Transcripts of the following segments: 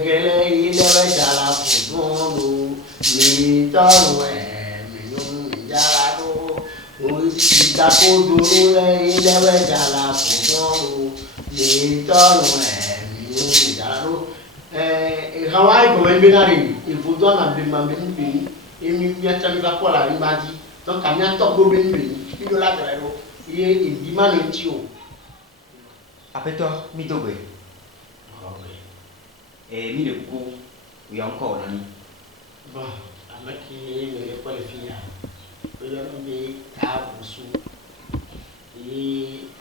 gele ile jala fudono mi tonu mi jalo o ita ko duro le ile jala fudono mi tonu mi jalo Hawaii go benari il fudono na be mambe ni emi mi atami ba ko la rimaji donc ami ato go benri ido la trero iye idimano nti o apeto mi dogwe mi le ku ya nko na ni ba amaki me ko le fiya o yo mi ta busu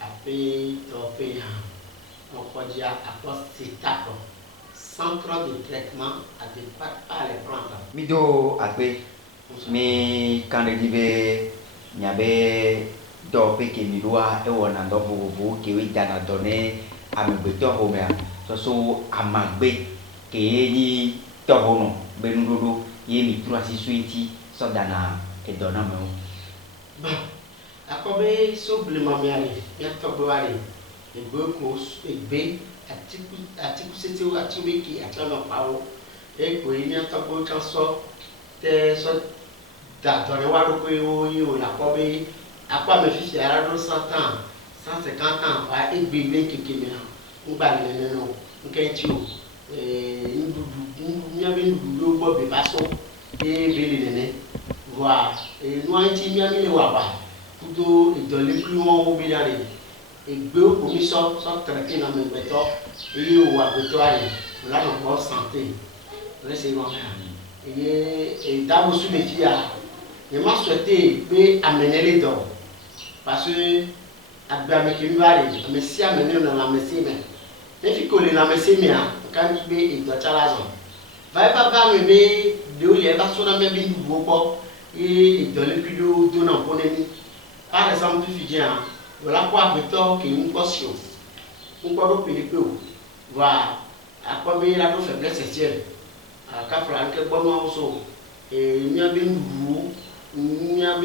ape to pe ya on ko dia apostitapo centre de traitement adéquat par les plantes mi do agbe mi kan de dibe nyabe do pe ke mi doa e wona ndo bo ke wi dana done amegbe to ho me so amagbe ke ni to ho no be nudodo ye mi tru asisuiti so dana e dona me ba akobe so blema me ale ya to bo ale e gbe ko e gbe atiku sete o atiwe ki atama pawo e ko ni atako kan so te so da tore wa ro pe o yi o la ko be apa me fifi ara do 100 ans 150 ans fa e gbe me keke me ngba le no nke ti o ndudu nya be ndudu lo gbo be ba so e be le ne wa nu anti mi ami le wa ba kudo idole kru won wo be dare egbe omi so traiter na me beto e o wa beto ale la no bo santé le se mo e dabo su me fia je m'a souhaité be amener les dons parce que agba me ke mi bare me si amener na la mesi me ne fi ko le na mesi me a kan be e do chala zo vai ba me be de o le ba so na me bi ndu bo e do le pido do na ko ne ni par exemple fi dia voilà quoi beto ke un caution un ko do pe o va akobe la do faiblesse sexuelle ka fra ke bo no so nya be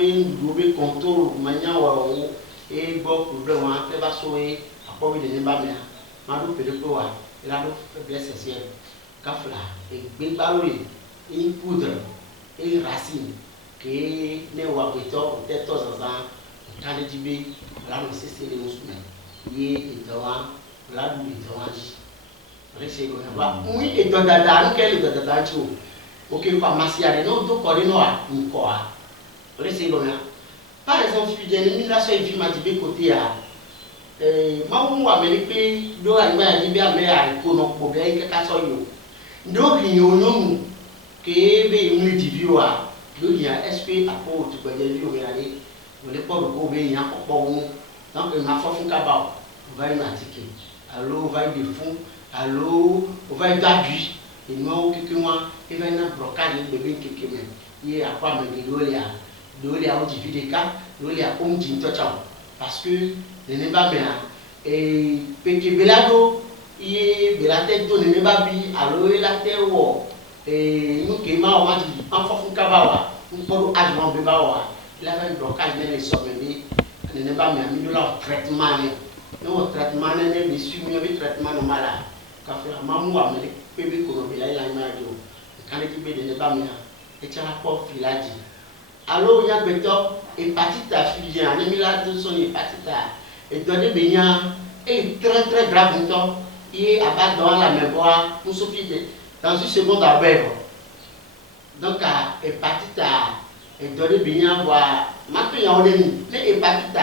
ndu be contrôle manya wa o e gbo problem wa te ba so e akobe de ba me ma do pe wa la do faiblesse sexuelle ka fra e gbe ba lori in poudre et racine que ne wa beto te to za kan di be la no se le musume ye itawa la du itawa ji rese go ba oui et dada nke le dada chu o ke pa masia no do ko no a nko a rese go na par exemple fi je ni la so e fi ma di be côté a ma mu wa me ni pe do a gba di be a me a ko no ko be ke ka so yo ndo ri yo no ke be mu di vi wa do ya sp apo tu ko je vi o me ale o le po ko be yan ko po donc ma fo fun ka ba on va y pratiquer allo on va y de fond allo on va y d'appui et nous quelque moi et va na blocage de bébé quelque même y a pas me de lolia o di videka lolia on di to chao parce que ne ba me et peke belado y belate to ne ba bi allo la te wo et nous ke ma o ma di en fo fun ka ba wa on po ajmo be ba wa la va blocage ne so bébé ne ba me ami do la traitement no traitement ne bi su mi bi traitement normal ka fa mamu wa me pe bi ko bi la ila ma do kan ki be de ba me e cha ko filaji allo ya beto hépatite filia ne mi la do so hépatite et donner benya est très grave donc et abat dans la mémoire pour s'occuper dans une seconde à beurre donc hépatite et donner benya voir maintenant ya on est les hépatite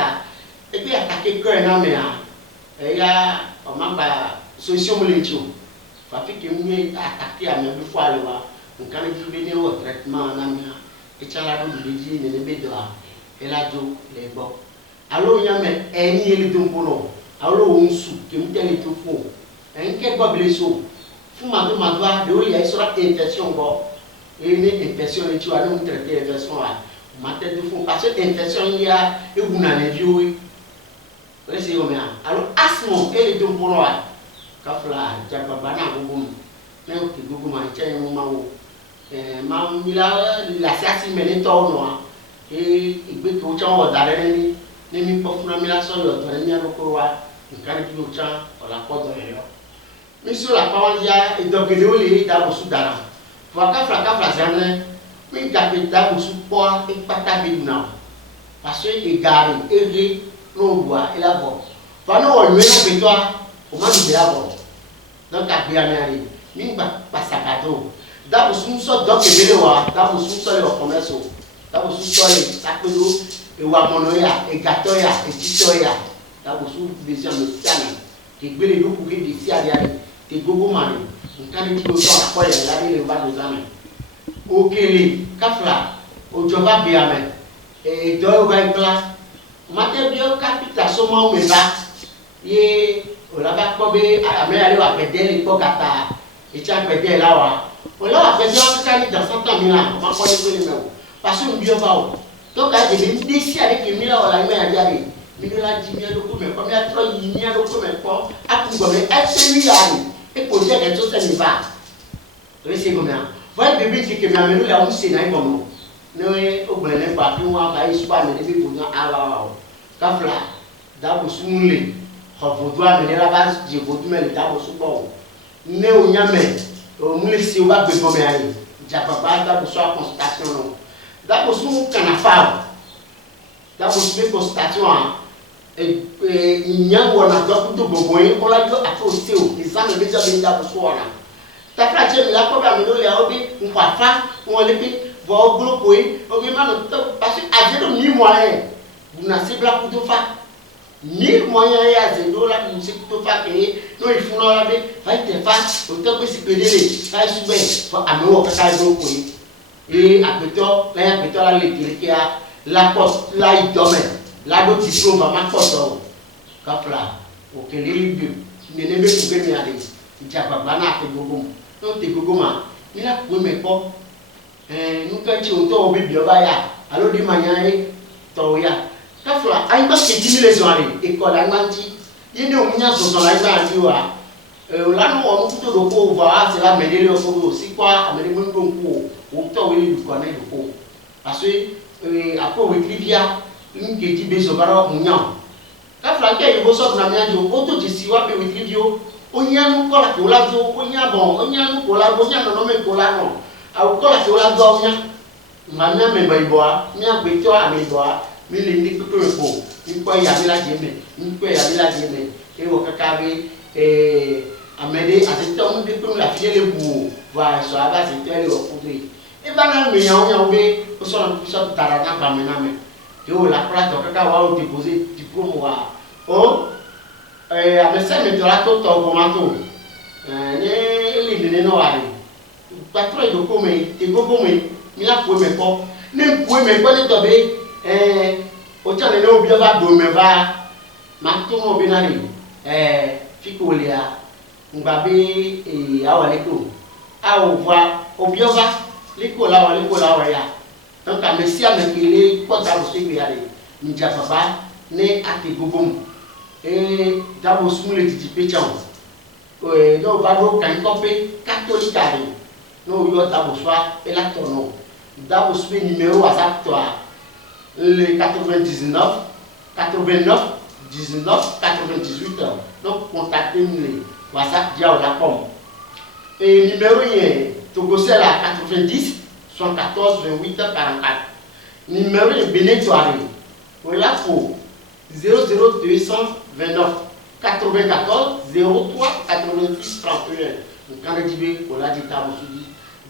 et puis attaquer cœur na me a ya o ma ba solution mo le tio fa fi ke mu attaquer a me bi fo ale wa nkan di be ni o traitement na me e chala do di ne be do a e la do le bo allo ya me eni ele do polo allo unsu ke mu tele to fo en ke bo bleso fu ma do de o ya sera infection bo e ni infection le tio a no traiter infection a ma tête de fond parce que infection ya e wuna ne bi o rese yo me alors asthme ele do polo a ka fla ja baba na gugu me o ki gugu ma che mu ma wo ma mi la sasi me le to no e igbe to cha o dare ni mi po funa mi la so yo to ni a ko wa nkan ki o cha o la po do yo Monsieur la Pawandia et donc les olés d'Abosu Dara. Voilà Kafra Zané, mais d'Abé d'Abosu Poa et Patabina. Parce que les gars, et l'on voit et la voix. Voilà, on lui a toi, au moins de la voix. Donc, à Bianari, Mimba Passacado. D'Abosu nous sort donc et Béloa, d'Abosu sort le commerce. D'Abosu sort les Sapelo, et Wamonoya, et Gatoya, et Titoya. D'Abosu déjà me tienne. Qui veut les loups pour les défis à te gogo mani nkani ti o so akoye la le ba do zame o kele kafla o joba bi ame e do ga ikla mate bi o capital so ma o me ba ye o la ba ko be ame ale wa pedele ko kata e cha pedele la wa o la wa pedele o ka ni dans 100 ans mila ma ko ni me o parce que bi o ba o to ka de ni desi ale ke mila o la me ya dia mi la ji mi do ko me ko mi a tro yi mi a do ko me ko a ku go me e se mi ya ni et pour dire quelque chose ça n'est pas c'est comme ça voilà bébé qui que m'a mené là où c'est naïf comme nous au blé pas puis on va y soit mais bébé pour nous alors kafla d'abord soumulé revodoir mais la base je vodu mais d'abord sous bon né au nyamé au moulé si on va bébé mais aller japapa d'abord soit constatation non d'abord sous canafa d'abord sous constatation nyango na do do boboye ko la do ato seo examen be jabe nda ko so na ta fra je mi la ko ba mi do le obi nkwafa won le bi bo groupe yi obi ma no to parce que aje do ni moyen na se bla ko to fa ni moyen ya ze do la mu se to fa ke no ifu no la be vai te fa o to ko si pedele fa su be fo ame wo ka do ko yi e apeto la le kire ke a la poste la idome la do diplôme ma koto kapla o kelele bi nene be ku be mi ade japa bana te gogo no te gogo ma ni la ku me ko nu ka chi o to bi bi oba ya alo di manya e to ya kapla ai ba ke dimi le zo ale e ko la manji ye ne o nya zo zo la ba ndi wa o la no o ku to do ko va se la medele o ko si kwa amele mu ndo ku o to we ni ko na do ko parce apo we trivia nke ti be so bara munya ka flanke yo so na miajo o to ti siwa be with video onya nu ko la ko la do onya bon onya nu ko la bo nya no me ko la no a ko la ko la do onya manya me ba iboa mi agbe to ame iboa mi le ni ko ko ni ko ya mi la je me ni ko ya mi la je me e wo kaka be amede ati to mu de ko la fi le bu va so aba se tele o ko be e ba na me ya onya be o so tara na ba me na me yo la plate kaka wa o déposer diplôme wa o amese me to la to gomato ne li ne no ari patron do ko me e gogo me mi la ko me ko ne ko me ko ne to be o cha ne obi ba do me ba ma to mo bi na ni fiko le a ngba be awale ko a o va obi ba liko la wa ya donc à monsieur amekele kota musigbe yale nja baba ne ate gogom e dabo sumule titi pechon no bado kan kope catholique ari no yo dabo swa elatono dabo sube numéro WhatsApp toi le 99 89 19 98 donc contactez-nous le WhatsApp dia la com et numéro est Togo c'est la 90 114 28 44 numéro de Bénétoile voilà pour 00229 94 03 86 31 quand on dit on l'a dit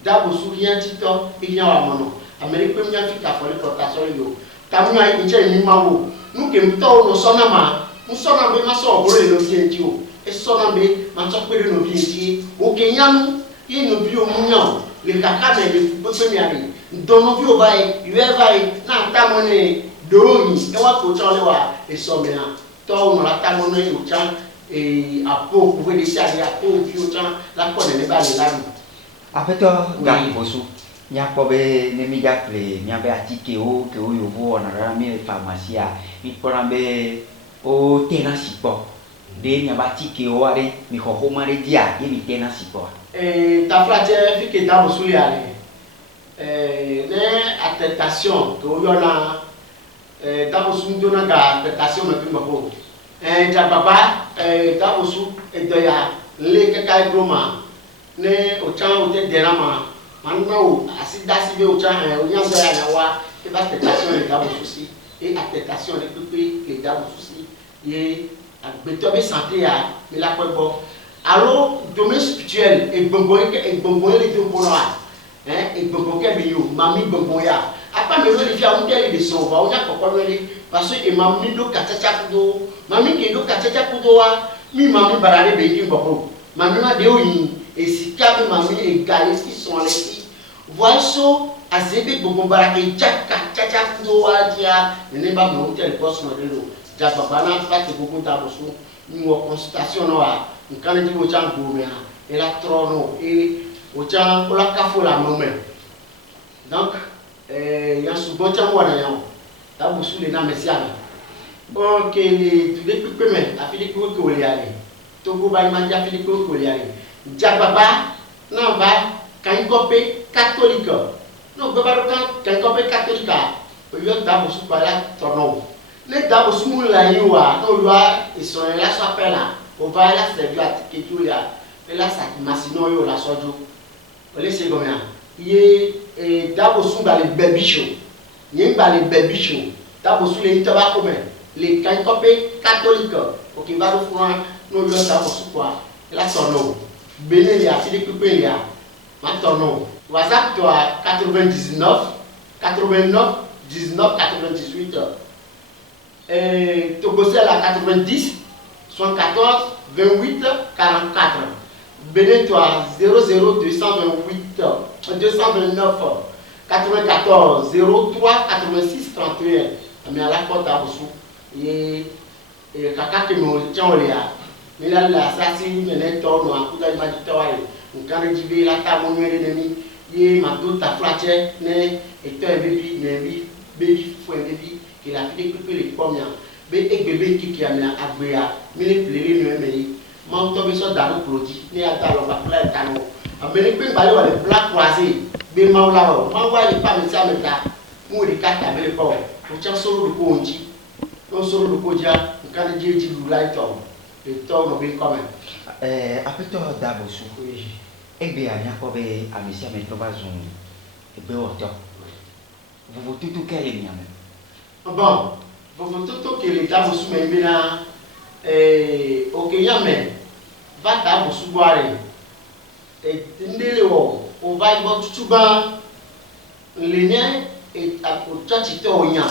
d'abord sourire tito il y a un moment Amérique première fille a fallu portation yo tamu ai nche ni mawo nu ke mto no sona ma mu sona be ma so obore no bi enti o e sona be ma so pere no bi enti o ke nyanu ye no bi o munya le kaka me le pepe mi ari ndono bi o bai yue bai na tamone doni e wa ko chole wa e so me na to no la tamone o chan e apo ku de sia ya apo bi o chan la ko ne ba le la apa to ga bosu nya ko be ne mi ga ple nya be atike o ke o yo vo na ra mi pharmacia mi porambe o tena sipo de nya ba atike o are mi ho ho mare dia e mi tena sipo ta frate fi ke da bosuli ale ne attestation to yo na da bosu ndo na ga attestation me pimba ko ja baba da bosu e do ya le kaka broma ne o chan o te derama manna o asidasi be o chan o nya so ya na wa e ba tentation le dabo souci et attestation le pépé le dabo souci et agbeto be santé ya mi la ko bo alors domaine spirituel et bonbon le do bonoa et bonbon ke bi yo mami bonbon ya apa me le fi a un tel de son va o nya kokko le parce que mami do kachacha kudo mami ke do kachacha kudo wa mi mami barale be kin boko mami ma de oyin esika mi mami e gale qui sont les voilà so azebe bonbon barake chaka chacha kudo wa dia ne ba mo tel poste no de lo ja baba na pa te bonbon ta boso ni wo consultation no wa nkan di wo chan go me ha e la trono e wo chan ko la kafo la mo me donc ya su bon chan wa na ya ta boso le na mesiana ok les tous les pipe me afili ko ko le ale to go ba ma ja afili ko ko le ale ja baba na ba kan kope catholique no go ba ro kan kope catholique o yo ta boso pa la trono le ta boso mu la yi wa no yo a isonre la so apela o va la servir à tout là et là ça machino yo la sojo o le se gomia ye dabo su ba le baby show ye ba le baby show dabo su le ita ba ko me le kan copé catholique o ki va do fun no yo dabo su kwa la sono bene ya fi de pépé ya ma tono whatsapp to 99 89 19 98 Togo c'est la 90 74 28 44. Bénin-toi 00 228 229 94 03 86 31. Mais à la porte à Bossou. Et kaka que nous tiens là. Mais là, ça c'est une étoile, nous avons tout à l'heure. Nous avons dit la table, nous avons dit que ma toute ta flatte, et toi, baby, fouet, baby, qui a fait découper les premières. Be bébé qui a mis à Agbea, mais les plaies ne me m'ont tombé sur dans le produit, ni à dans le plat tano. A Ménépe Balou a les blancs croisés, be Maulao, m'envoie les femmes de Sameta, ou les quatre avec les pauvres, pour tiens solo de Conji, non solo de Koja, ou quand Dieu dit vous light on, le temps de bien commun. Après toi, Dabosu, et bien, il y a quoi à Messia Métrovazon, et bien, vous tout quel est bien. Bon. Vous tout que les dames sous mes bina au Kenya va d'abord sous boire et ndéléo on va y voir tout bas les liens et à tchatite onya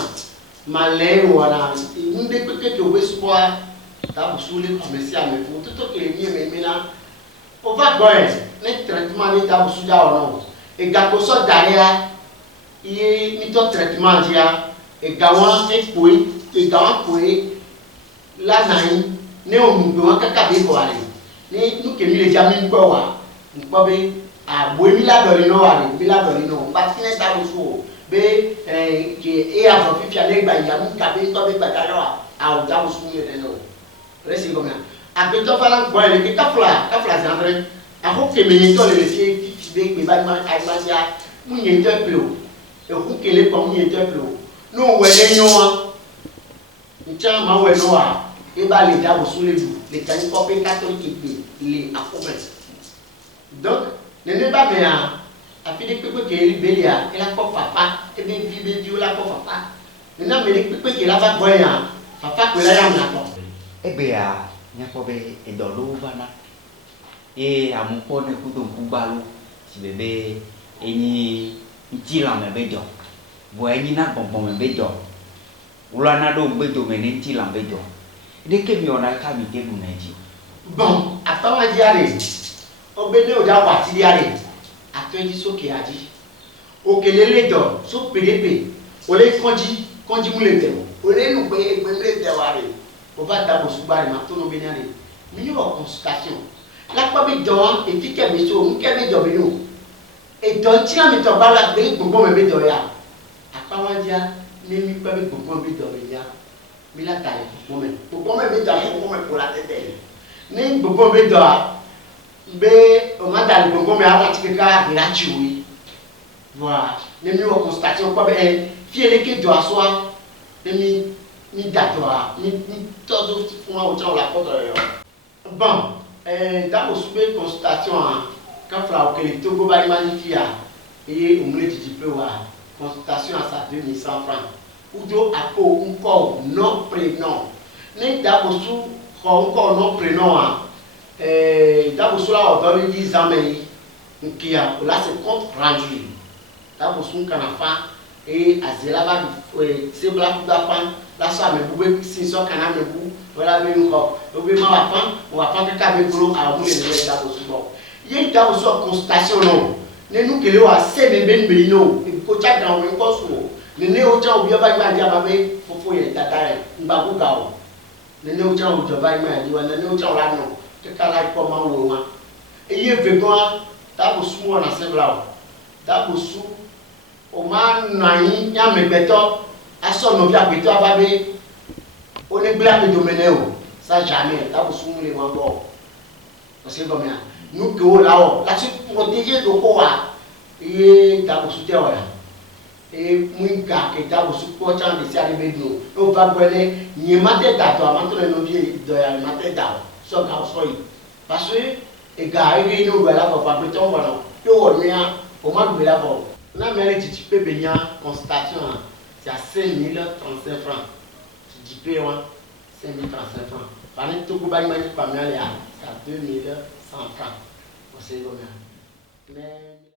malé ou à une des petits que vous sous boire d'abord sous les commerciaux mais pour tout que les liens mais maintenant on va voir les traitements des d'abord sous non et gâteau ça derrière il y a un traitement dia et gawan et gawan la naï ne on nous kaka be ko ale ne nous que mi le jamin ko wa nko be a bo mi la dori no wa mi la dori no ba tine da so be que e a fi fi ale gba ya mu ka be to be gba ta a o da so mi le no resi ko na a be to fala ko ele ke ka fla zandre a ho ke mi to le fi be be ba ma ai ma ya mu nyen to plo e ho ke le ko mu nyen to plo no wele nyoa ncha ma we no a e ba le dabo sous les loups les cani copé catholique les accommède donc ne ba me a fi de pepe ke ri belia e la ko papa e be vi la ko papa ne na me de pepe ke la ba boya papa ko la ya na to e be a nya ko be e do lo bana e a mo ko ne ku do ku ba lo ti bebe eni ti la me be do bo eni na bonbon me be do ulo na do be do me ni ti la be do de ke mi ona ka mi te bu na ji bon atawa ji are o be ne o ja wa ti are atweji soke aji o kelele do so perepe o le konji mu le te o le nu pe egbe le te wa re o ba da bo su ba re ma to no be ni are mi ni o consultation la pa bi do e ti ke mi so mu ke mi do bi no e do ti na mi to ba la gbe gbogbo me be do ya atawa ja ni mi pa bi gbogbo be do ya mi la tale moment gbogbo me be do gbogbo me ko la tete ni gbogbo be do be o ma dal gbogbo me ala ti ka ira chiwi voilà ni mi o constatation pa be fi ele ke do aso ni da do ni todo fun o cha la ko do yo bon dans le souper consultation, quand Frau Kelito va magnifier, et on me dit peu, consultation à sa 2100 francs. Ou do ako encore non prénom. Ni d'abord encore non prénom. D'abord là on donne 10 ans mais qui a là c'est compte rendu. D'abord son canafa et azela va c'est black d'appan là ça me boube si so kana me bou voilà me ko obi ma on va faire que avec gros à vous les d'abord bon. Il d'abord sur constatation non. Ne nous que le wa se me ben belino ko cha dans me ko so. Ne ne o cha obi ba ma dia ba be fofo ye tatare mba ku ga o. Ne ne o cha o joba ma di wa ne ne o cha la no ke kala ko ma wo ma. Eye vegon d'abord sou na se bla o. D'abord sou o ma nai nya megbeto aso no bi agbeto ababe o ne gbe ame domene o ça jamais d'abord sou le wa bo parce que comme nous que là o la se protéger do ko wa e d'abord sou te ora e muinga que d'abord sou ko chan de se arriver do o va gwele ni mate da to amato le no bi do ya mate da so ga so yi parce que e ga ri no gbe la ko fa gbeto mo no yo wo ni a o ma gbe la bo na mère tu peux venir constatation c'est à 5035 francs tu dis peux 5035 francs par exemple tout ba mani pa mi ale c'est à 2100 francs on sait combien mais